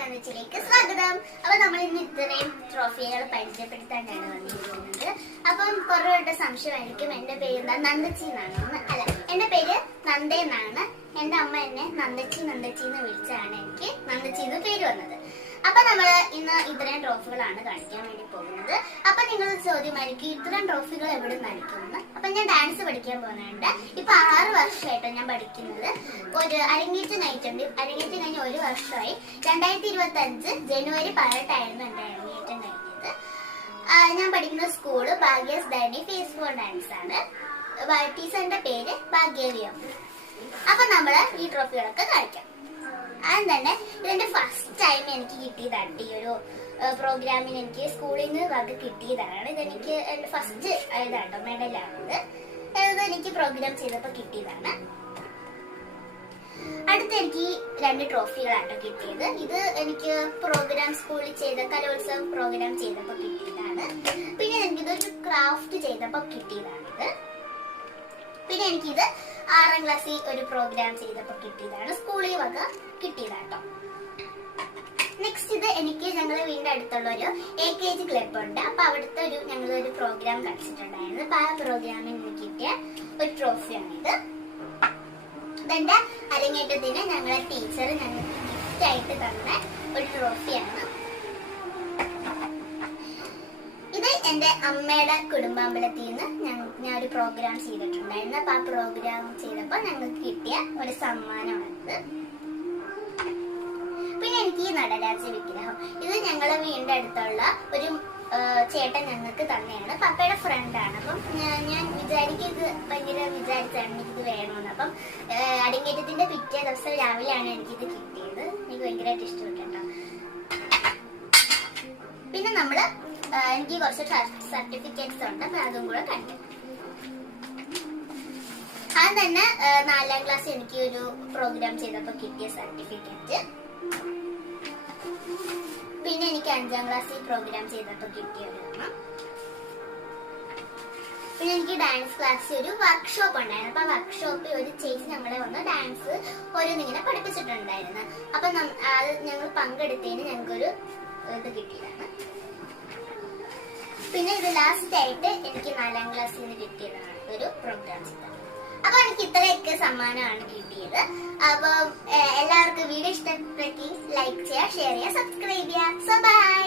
നന്ദിച്ചിലേക്ക് സ്വാഗതം. അപ്പൊ നമ്മൾ ഇന്ന് ഇത്രയും ട്രോഫികൾ പരിചയപ്പെടുത്താനാണ് വന്നിരിക്കുന്നത്. അപ്പം കുറേ സംശയമായിരിക്കും എന്റെ പേര് എന്താ നന്ദച്ചി എന്നാണ്. അല്ല, എന്റെ പേര് നന്ദ എന്നാണ്. എന്റെ അമ്മ എന്നെ നന്ദച്ചി എന്ന് വിളിച്ചാണ് എനിക്ക് നന്ദച്ചി എന്ന് പേര് വന്നത്. അപ്പൊ നമ്മൾ ഇന്ന് ഇത്രയും ട്രോഫികളാണ് കാണിക്കാൻ വേണ്ടി പോകുന്നത്. അപ്പൊ നിങ്ങൾ ചോദ്യമായിരിക്കും ഇത്രയും ട്രോഫികൾ എവിടെ നിന്നായിരിക്കുമെന്ന്. അപ്പൊ ഞാൻ ഡാൻസ് പഠിക്കാൻ പോകുന്നുണ്ട്. ഇപ്പൊ 6 വർഷമായിട്ടോ ഞാൻ പഠിക്കുന്നത്. ഒരു അരങ്ങേറ്റം കഴിഞ്ഞിട്ടുണ്ട്. അരങ്ങേറ്റം കഴിഞ്ഞ് 1 വർഷമായി. 2025 ജനുവരി 18 എന്റെ അരങ്ങേറ്റം കഴിഞ്ഞത്. ഞാൻ പഠിക്കുന്ന സ്കൂള് ഭാഗ്യസ് ഡാനി ഫേസ്ബുക്ക് ഡാൻസ് ആണ്. ടീച്ചറിന്റെ പേര് ഭാഗ്യവിയം. അപ്പൊ നമ്മള് ഈ ട്രോഫികളൊക്കെ കളിക്കാം. ആദ്യം തന്നെ ഇതെന്റെ ഫസ്റ്റ് ടൈം എനിക്ക് കിട്ടിയതാണ്. ഈ ഒരു പ്രോഗ്രാമിന് എനിക്ക് സ്കൂളിൽ നിന്ന് വക കിട്ടിയതാണ്. ഇതെനിക്ക് എന്റെ ഫസ്റ്റ് ഇതാട്ടോ മെഡലാണത്. എനിക്ക് പ്രോഗ്രാം ചെയ്തപ്പോ കിട്ടിയതാണ്. അടുത്ത് എനിക്ക് 2 ട്രോഫികളാട്ടോ കിട്ടിയത്. ഇത് എനിക്ക് പ്രോഗ്രാം സ്കൂളിൽ ചെയ്ത കലോത്സവം പ്രോഗ്രാം ചെയ്തപ്പോ കിട്ടിയതാണ്. പിന്നെ എനിക്കിതൊരു ക്രാഫ്റ്റ് ചെയ്തപ്പോ കിട്ടിയതാണിത്. പിന്നെ എനിക്കിത് 6ാം ക്ലാസ്സിൽ ഒരു പ്രോഗ്രാം ചെയ്തപ്പോ കിട്ടിയതാണ്. സ്കൂളിൽ വക കിട്ടിയതാട്ടോ. നെക്സ്റ്റ് ഇത് എനിക്ക് ഞങ്ങളുടെ വീടിന്റെ അടുത്തുള്ള ഒരു AKG ക്ലബ് ഉണ്ട്. അപ്പൊ അവിടുത്തെ ഞങ്ങളൊരു പ്രോഗ്രാം കളിച്ചിട്ടുണ്ടായിരുന്നു. അപ്പൊ ആ പ്രോഗ്രാമിൽ എനിക്ക് കിട്ടിയ ഒരു ട്രോഫിയാണിത്. ഇതെന്റെ അരങ്ങേറ്റത്തിന് ഞങ്ങളെ ടീച്ചർ ഞങ്ങൾക്ക് ഗിഫ്റ്റ് ആയിട്ട് തന്ന ഒരു ട്രോഫിയാണ്. ഇത് എന്റെ അമ്മയുടെ കുടുംബാമ്പലത്തിൽ നിന്ന് ഞാൻ ഒരു പ്രോഗ്രാം ചെയ്തിട്ടുണ്ടായിരുന്നു. അപ്പൊ ആ പ്രോഗ്രാം ചെയ്തപ്പോ ഞങ്ങൾക്ക് കിട്ടിയ ഒരു സമ്മാനമാണിത്. പിന്നെ എനിക്ക് ഈ നടരാജ വിഗ്രഹം, ഇത് ഞങ്ങളെ വീടിന്റെ അടുത്തുള്ള ഒരു ചേട്ടൻ ഞങ്ങൾക്ക് തന്നെയാണ്. പപ്പയുടെ ഫ്രണ്ടാണ്. അപ്പം ഞാൻ വിചാരിക്കുന്നത് ഭയങ്കര വിചാരിച്ചാണ് എനിക്കിത് വേണമെന്ന്. അപ്പം അരങ്ങേറ്റത്തിന്റെ പിറ്റേ ദിവസം രാവിലെയാണ് എനിക്കിത് കിട്ടിയത്. എനിക്ക് ഭയങ്കരമായിട്ട് ഇഷ്ടപ്പെട്ടു കേട്ടോ. പിന്നെ നമ്മള് എനിക്ക് കുറച്ച് സർട്ടിഫിക്കറ്റ്സ് ഉണ്ട്. അപ്പൊ അതും കൂടെ കണ്ടു. അത് തന്നെ 4ാം ക്ലാസ് എനിക്ക് ഒരു പ്രോഗ്രാം ചെയ്തപ്പോ കിട്ടിയ സർട്ടിഫിക്കറ്റ്. പിന്നെ എനിക്ക് 5ാം ക്ലാസ്സിൽ പ്രോഗ്രാം ചെയ്തപ്പോ കിട്ടിയ ഒരെണ്ണം. പിന്നെ എനിക്ക് ഡാൻസ് ക്ലാസ്സിൽ ഒരു വർക്ക്ഷോപ്പ് ഉണ്ടായിരുന്നു. അപ്പൊ ആ വർക്ക്ഷോപ്പിൽ ഒരു ചേച്ചി ഞങ്ങളെ വന്ന് ഡാൻസ് ഓരോന്നിങ്ങനെ പഠിപ്പിച്ചിട്ടുണ്ടായിരുന്നു. അപ്പൊ അത് ഞങ്ങൾ പങ്കെടുത്തതിന് ഞങ്ങൾക്കൊരു ഇത് കിട്ടിയതാണ്. പിന്നെ ഇത് ലാസ്റ്റ് ആയിട്ട് എനിക്ക് 4ാം ക്ലാസ്സിൽ നിന്ന് കിട്ടിയതാണ് ഒരു പ്രോഗ്രാം ചെയ്തത്. അപ്പൊ എനിക്ക് ഇത്രയൊക്കെ സമ്മാനമാണ് കിട്ടിയത്. അപ്പൊ എല്ലാവർക്കും വീഡിയോ ഇഷ്ടപ്പെട്ടെങ്കിൽ ലൈക്ക് ചെയ്യുക, ഷെയർ ചെയ്യുക, സബ്സ്ക്രൈബ് ചെയ്യുക. So by.